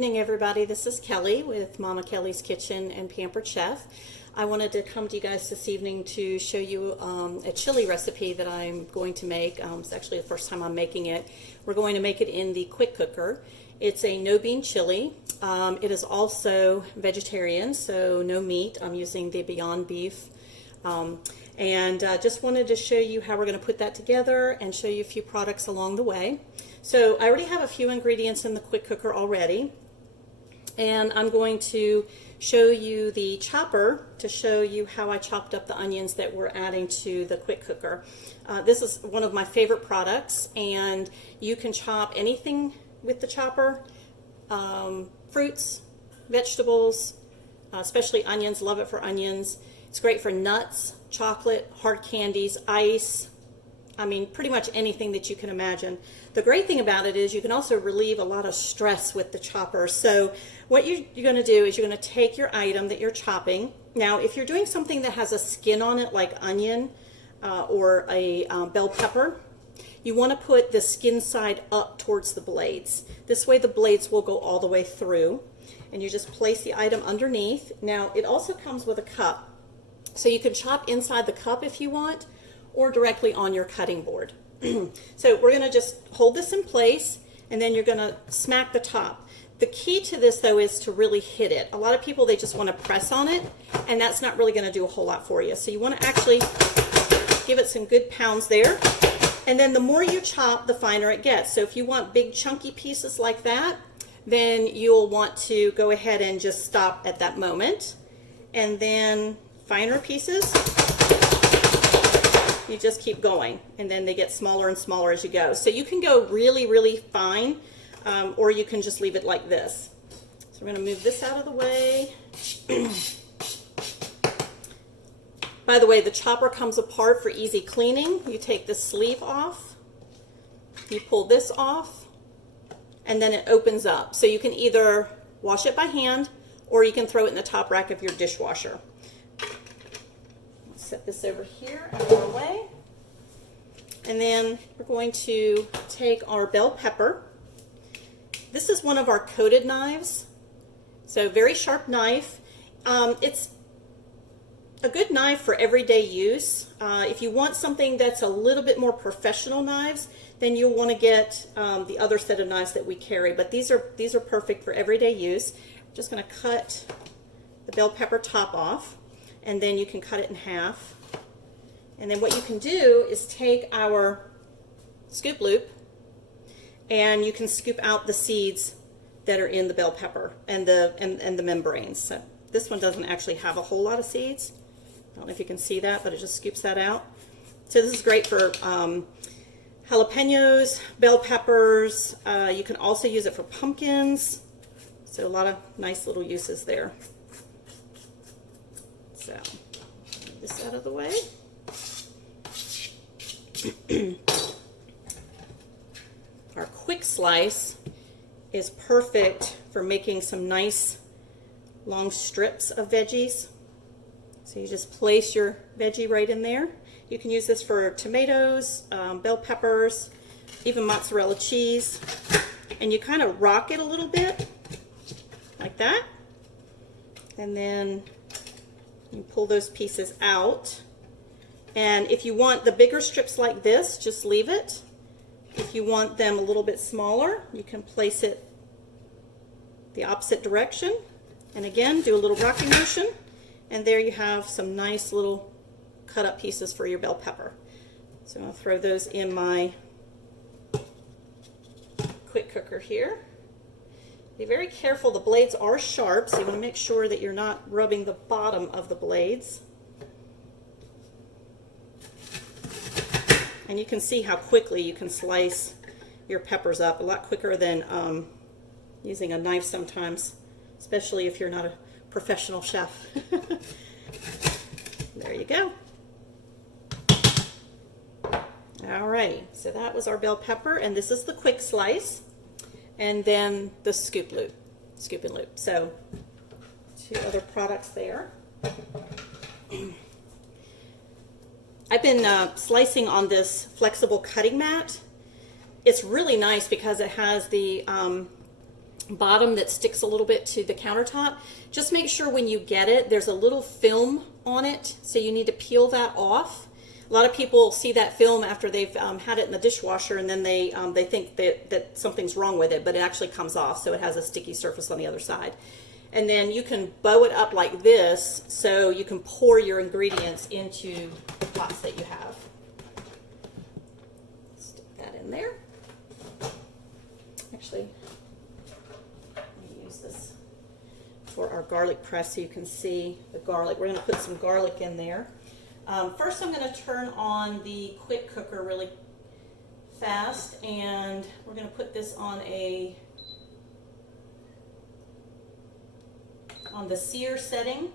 evening, everybody. This is Kelly with Mama Kelly's Kitchen and Pampered Chef. I wanted to come to you guys this evening to show you a chili recipe that I'm going to make. It's actually the first time I'm making it. We're going to make it in the quick cooker. It's a no bean chili. It is also vegetarian, so no meat. I'm using the Beyond Beef. Just wanted to show you how we're going to put that together and show you a few products along the way. So I already have a few ingredients in the quick cooker already, and I'm going to show you the chopper to show you how I chopped up the onions that we're adding to the quick cooker. This is one of my favorite products, and you can chop anything with the chopper, fruits, vegetables, especially onions. Love it for onions. It's great for nuts, chocolate, hard candies, ice. I mean, pretty much anything that you can imagine. The great thing about it is you can also relieve a lot of stress with the chopper. So what you're going to do is you're going to take your item that you're chopping. Now, if you're doing something that has a skin on it, like onion or a bell pepper, you want to put the skin side up towards the blades. This way the blades will go all the way through. And you just place the item underneath. Now, it also comes with a cup. So you can chop inside the cup if you want, or directly on your cutting board. So we're going to just hold this in place, and then you're going to smack the top. The key to this, though, is to really hit it. A lot of people, they just want to press on it, and that's not really going to do a whole lot for you. So you want to actually give it some good pounds there. And then the more you chop, the finer it gets. So if you want big chunky pieces like that, then you'll want to go ahead and just stop at that moment. And then finer pieces, you just keep going, and then they get smaller and smaller as you go. So you can go really, really fine, or you can just leave it like this. So we're going to move this out of the way. By the way, the chopper comes apart for easy cleaning. You take the sleeve off, you pull this off, and then it opens up. So you can either wash it by hand, or you can throw it in the top rack of your dishwasher. Set this over here out of our way. And then we're going to take our bell pepper. This is one of our coated knives. So very sharp knife. It's a good knife for everyday use. If you want something that's a little bit more professional knives, then you'll want to get the other set of knives that we carry. But these are perfect for everyday use. I'm just going to cut the bell pepper top off, and then you can cut it in half. And then what you can do is take our scoop loop, and you can scoop out the seeds that are in the bell pepper and the membranes. So this one doesn't actually have a whole lot of seeds. I don't know if you can see that, but it just scoops that out. So this is great for jalapenos, bell peppers. You can also use it for pumpkins. So a lot of nice little uses there. So, move this out of the way. Our quick slice is perfect for making some nice long strips of veggies. So you just place your veggie right in there. You can use this for tomatoes, bell peppers, even mozzarella cheese. And you kind of rock it a little bit, like that. And then you pull those pieces out. And if you want the bigger strips like this, just leave it. If you want them a little bit smaller, you can place it the opposite direction. And again, do a little rocking motion. And there you have some nice little cut up pieces for your bell pepper. So I'm going to throw those in my quick cooker here. Be very careful, the blades are sharp, so you want to make sure that you're not rubbing the bottom of the blades. And you can see how quickly you can slice your peppers up, a lot quicker than using a knife sometimes, especially if you're not a professional chef. There you go. Alrighty, so that was our bell pepper, and this is the quick slice. And then the scoop and loop. So, two other products there. I've been slicing on this flexible cutting mat. It's really nice because it has the bottom that sticks a little bit to the countertop. Just make sure when you get it, there's a little film on it, so you need to peel that off. A lot of people see that film after they've had it in the dishwasher, and then they think that something's wrong with it, but it actually comes off, so it has a sticky surface on the other side. And then you can bow it up like this, so you can pour your ingredients into the pots that you have. Stick that in there. Actually, let me use this for our garlic press so you can see the garlic. We're going to put some garlic in there. First, I'm going to turn on the quick cooker really fast, and we're going to put this on the sear setting.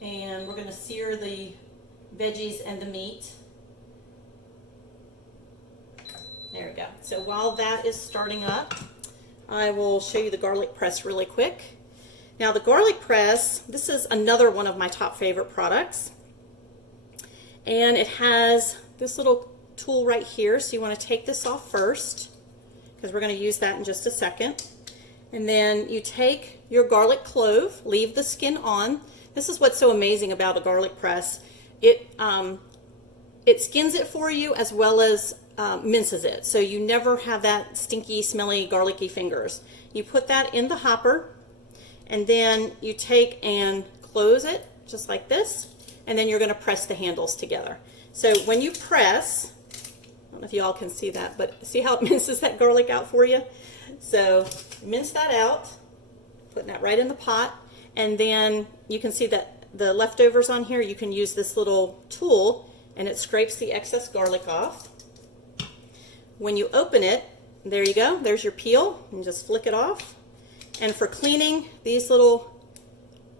And we're going to sear the veggies and the meat. There we go. So while that is starting up, I will show you the garlic press really quick. Now the garlic press, this is another one of my top favorite products. And it has this little tool right here, so you want to take this off first, because we're going to use that in just a second. And then you take your garlic clove, leave the skin on. This is what's so amazing about a garlic press. It skins it for you as well as minces it, so you never have that stinky, smelly, garlicky fingers. You put that in the hopper, and then you take and close it just like this, and then you're going to press the handles together. So when you press, I don't know if you all can see that, but see how it minces that garlic out for you? So mince that out, putting that right in the pot, and then you can see that the leftovers on here, you can use this little tool, and it scrapes the excess garlic off. When you open it, there you go, there's your peel, and just flick it off. And for cleaning, these little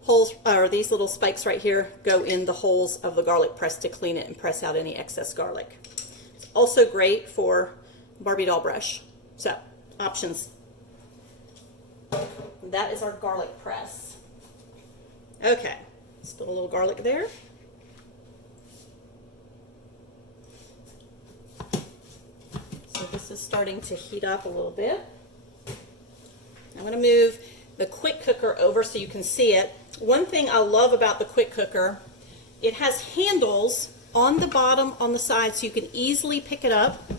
holes, or these little spikes right here, go in the holes of the garlic press to clean it and press out any excess garlic. It's also great for Barbie doll brush. So, options. That is our garlic press. Okay, still a little garlic there. So this is starting to heat up a little bit. I'm going to move the quick cooker over so you can see it. One thing I love about the quick cooker, it has handles on the bottom, on the side, so you can easily pick it up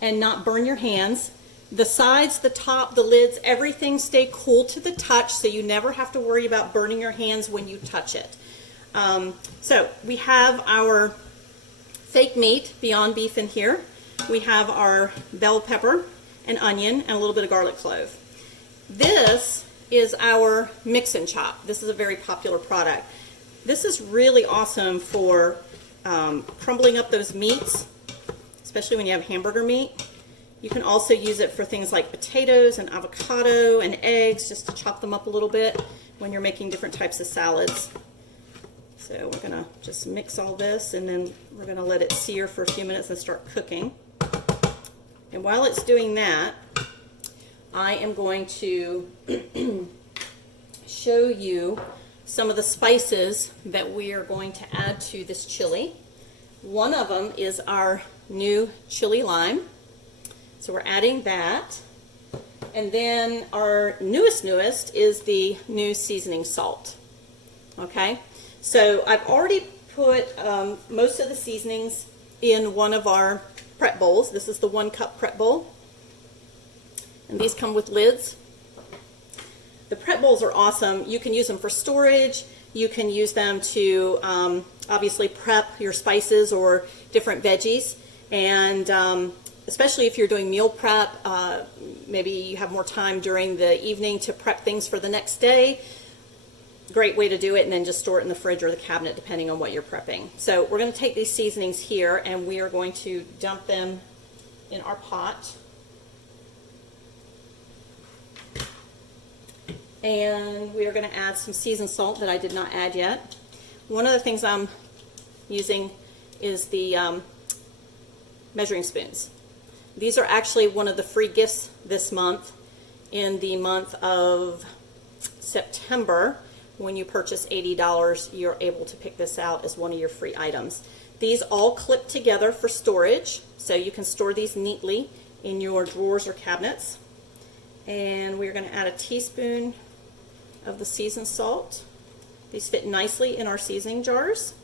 and not burn your hands. The sides, the top, the lids, everything stay cool to the touch, so you never have to worry about burning your hands when you touch it. So we have our fake meat, Beyond Beef, in here. We have our bell pepper and onion and a little bit of garlic clove. This is our mix and chop. This is a very popular product. This is really awesome for crumbling up those meats, especially when you have hamburger meat. You can also use it for things like potatoes and avocado and eggs, just to chop them up a little bit when you're making different types of salads. So we're gonna just mix all this, and then we're gonna let it sear for a few minutes and start cooking. And while it's doing that, I am going to show you some of the spices that we are going to add to this chili. One of them is our new chili lime. So we're adding that. And then our newest is the new seasoning salt. Okay, so I've already put most of the seasonings in one of our prep bowls. This is the 1 cup prep bowl. And these come with lids. The prep bowls are awesome. You can use them for storage. You can use them to obviously prep your spices or different veggies. And especially if you're doing meal prep, maybe you have more time during the evening to prep things for the next day. Great way to do it, and then just store it in the fridge or the cabinet depending on what you're prepping. So we're going to take these seasonings here, and we are going to dump them in our pot. And we are going to add some seasoned salt that I did not add yet. One of the things I'm using is the measuring spoons. These are actually one of the free gifts this month. In the month of September, when you purchase $80, you're able to pick this out as one of your free items. These all clip together for storage, so you can store these neatly in your drawers or cabinets. And we're going to add a teaspoon of the seasoned salt. These fit nicely in our seasoning jars.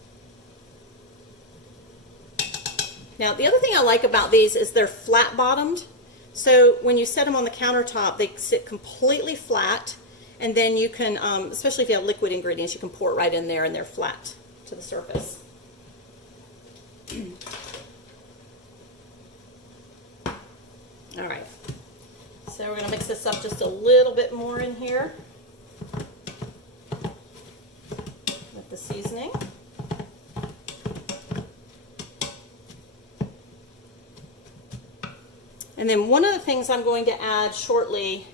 Now, the other thing I like about these is they're flat bottomed. So when you set them on the countertop, they sit completely flat, and then you can, especially if you have liquid ingredients, you can pour it right in there and they're flat to the surface. All right, so we're going to mix this up just a little bit more in here with the seasoning. And then one of the things I'm going to add shortly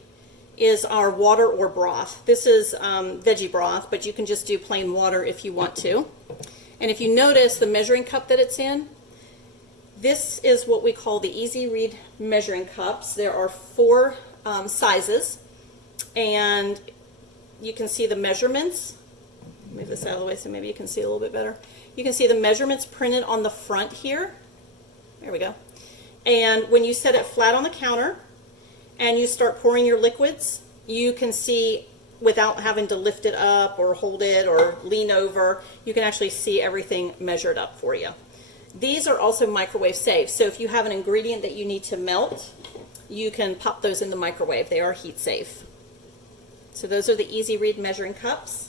is our water or broth. This is veggie broth, but you can just do plain water if you want to. And if you notice the measuring cup that it's in, this is what we call the Easy Read measuring cups. There are 4 sizes, and you can see the measurements. Move this out of the way so maybe you can see a little bit better. You can see the measurements printed on the front here. There we go. And when you set it flat on the counter and you start pouring your liquids, you can see, without having to lift it up or hold it or lean over, you can actually see everything measured up for you. These are also microwave safe, so if you have an ingredient that you need to melt, you can pop those in the microwave. They are heat safe. So those are the Easy Read measuring cups.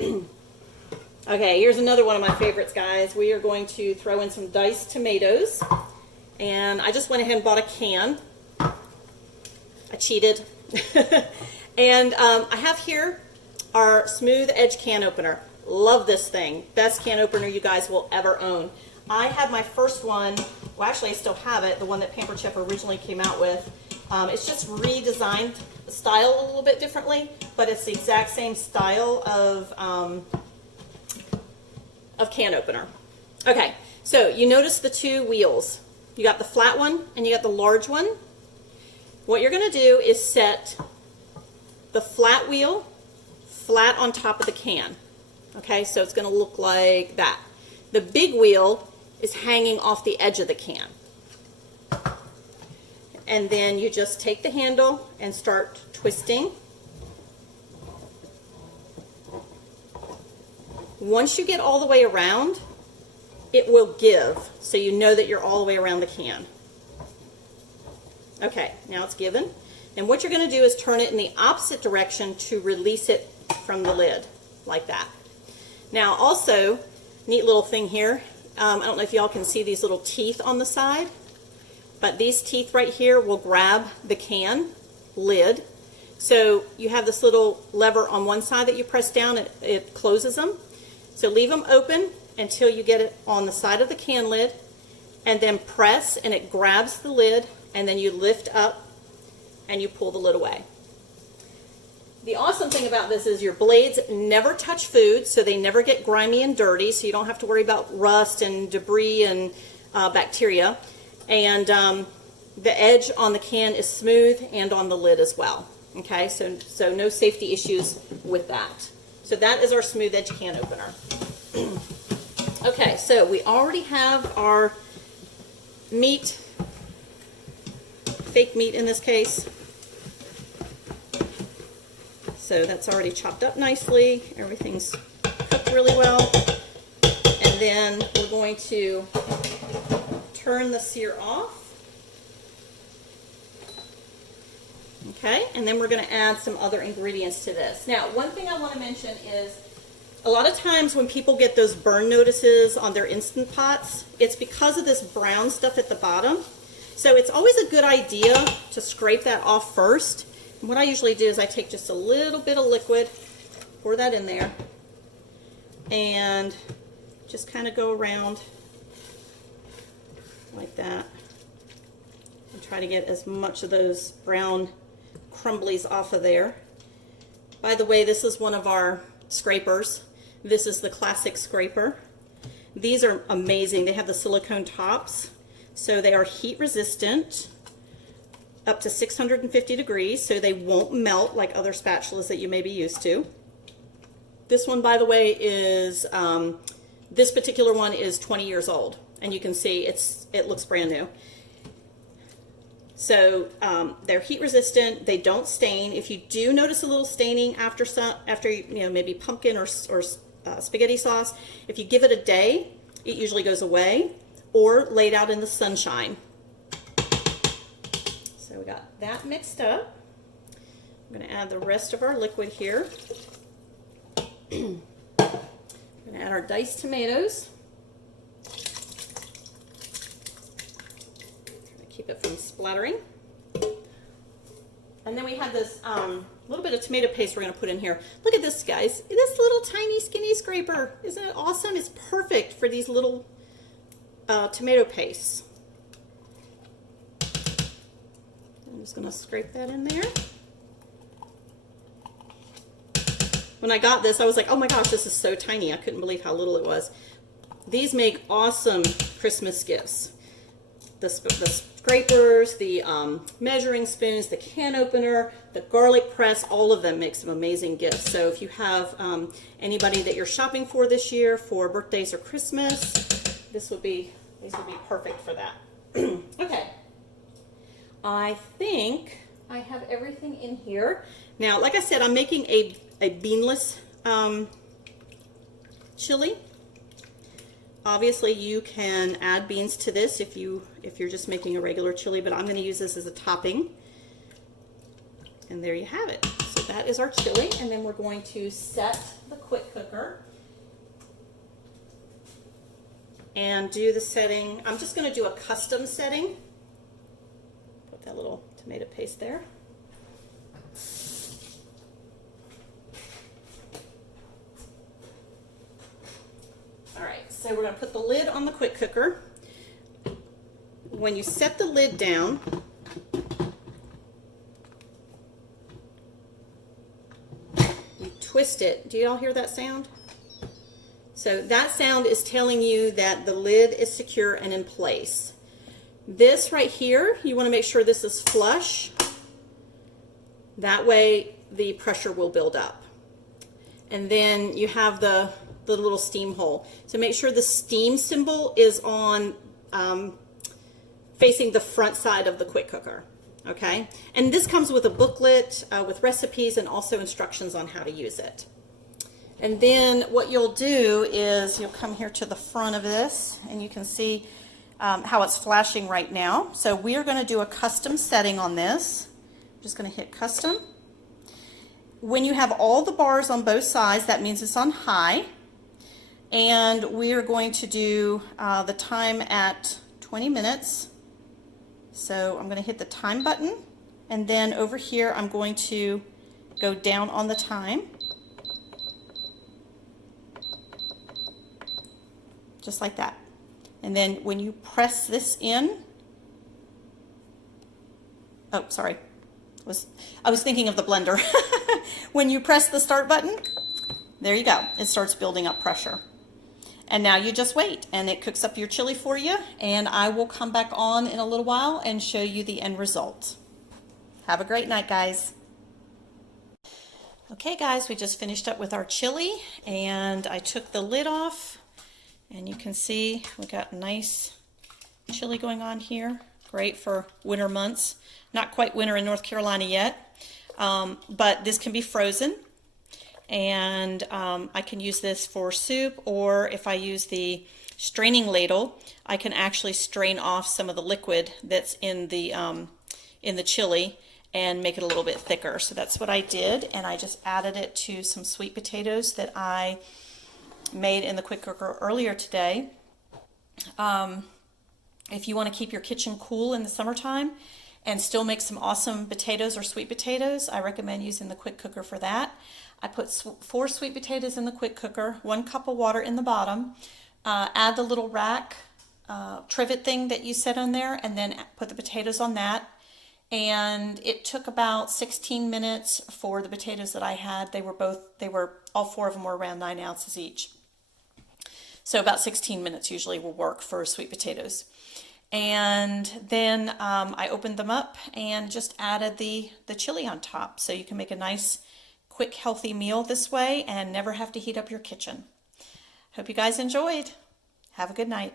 Okay, here's another one of my favorites, guys. We are going to throw in some diced tomatoes, and I just went ahead and bought a can. I cheated. And I have here our Smooth Edge can opener. Love this thing. Best can opener you guys will ever own. I had my first one, well actually I still have it, the one that Pampered Chef originally came out with. It's just redesigned the style a little bit differently, but it's the exact same style of can opener. Okay, so you notice the 2 wheels. You got the flat one and you got the large one. What you're going to do is set the flat wheel flat on top of the can. Okay, so it's going to look like that. The big wheel is hanging off the edge of the can. And then you just take the handle and start twisting. Once you get all the way around, it will give, so you know that you're all the way around the can. Okay, now it's given. And what you're going to do is turn it in the opposite direction to release it from the lid, like that. Now also, neat little thing here, I don't know if y'all can see these little teeth on the side, but these teeth right here will grab the can lid. So you have this little lever on one side that you press down and it closes them. So leave them open until you get it on the side of the can lid, and then press and it grabs the lid, and then you lift up and you pull the lid away. The awesome thing about this is your blades never touch food, so they never get grimy and dirty, so you don't have to worry about rust and debris and bacteria. And the edge on the can is smooth and on the lid as well. Okay, so no safety issues with that. So that is our Smooth Edge can opener. Okay, so we already have our meat, fake meat in this case. So that's already chopped up nicely. Everything's cooked really well. And then we're going to turn the sear off. Okay, and then we're going to add some other ingredients to this. Now, one thing I want to mention is a lot of times when people get those burn notices on their Instant Pots, it's because of this brown stuff at the bottom. So it's always a good idea to scrape that off first. And what I usually do is I take just a little bit of liquid, pour that in there, and just kind of go around like that and try to get as much of those brown crumblies off of there. By the way, this is one of our scrapers. This is the classic scraper. These are amazing. They have the silicone tops, so they are heat resistant up to 650 degrees, so they won't melt like other spatulas that you may be used to. This one, by the way, is This particular one is 20 years old, and you can see it looks brand new. So they're heat resistant. They don't stain. If you do notice a little staining after maybe pumpkin or spaghetti sauce, if you give it a day, it usually goes away, or laid out in the sunshine. So we got that mixed up. I'm going to add the rest of our liquid here. I'm going to add our diced tomatoes. Keep it from splattering. And then we have this little bit of tomato paste we're going to put in here. Look at this, guys. This little tiny skinny scraper. Isn't it awesome? It's perfect for these little tomato pastes. I'm just going to scrape that in there. When I got this, I was like, oh my gosh, this is so tiny. I couldn't believe how little it was. These make awesome Christmas gifts. The scrapers, the measuring spoons, the can opener, the garlic press, all of them make some amazing gifts. So if you have anybody that you're shopping for this year for birthdays or Christmas, these would be perfect for that. Okay. I think I have everything in here. Now, like I said, I'm making a beanless chili. Obviously, you can add beans to this if you're just making a regular chili, but I'm going to use this as a topping. And there you have it. So that is our chili, and then we're going to set the quick cooker and do the setting. I'm just going to do a custom setting. Put that little tomato paste there. So we're going to put the lid on the quick cooker. When you set the lid down, you twist it. Do you all hear that sound? So that sound is telling you that the lid is secure and in place. This right here, you want to make sure this is flush. That way the pressure will build up. And then you have the little steam hole. So make sure the steam symbol is on facing the front side of the quick cooker. Okay, and this comes with a booklet with recipes and also instructions on how to use it. And then what you'll do is you'll come here to the front of this, and you can see how it's flashing right now. So we are going to do a custom setting on this. I'm just going to hit custom. When you have all the bars on both sides, that means it's on high. And we are going to do the time at 20 minutes. So I'm going to hit the time button, and then over here I'm going to go down on the time. Just like that. And then when you press this in, oh, sorry. I was thinking of the blender. When you press the start button, there you go. It starts building up pressure. And now you just wait, and it cooks up your chili for you, and I will come back on in a little while and show you the end result. Have a great night, guys. Okay, guys, we just finished up with our chili, and I took the lid off, and you can see we got nice chili going on here. Great for winter months. Not quite winter in North Carolina yet, but this can be frozen. And I can use this for soup, or if I use the straining ladle, I can actually strain off some of the liquid that's in the chili and make it a little bit thicker. So that's what I did, and I just added it to some sweet potatoes that I made in the quick cooker earlier today. If you want to keep your kitchen cool in the summertime and still make some awesome potatoes or sweet potatoes, I recommend using the quick cooker for that. I put 4 sweet potatoes in the quick cooker, 1 cup of water in the bottom, add the little rack trivet thing that you set on there, and then put the potatoes on that. And it took about 16 minutes for the potatoes that I had. All 4 of them were around 9 ounces each. So about 16 minutes usually will work for sweet potatoes. And then I opened them up and just added the chili on top. So you can make a nice, quick, healthy meal this way and never have to heat up your kitchen. Hope you guys enjoyed. Have a good night.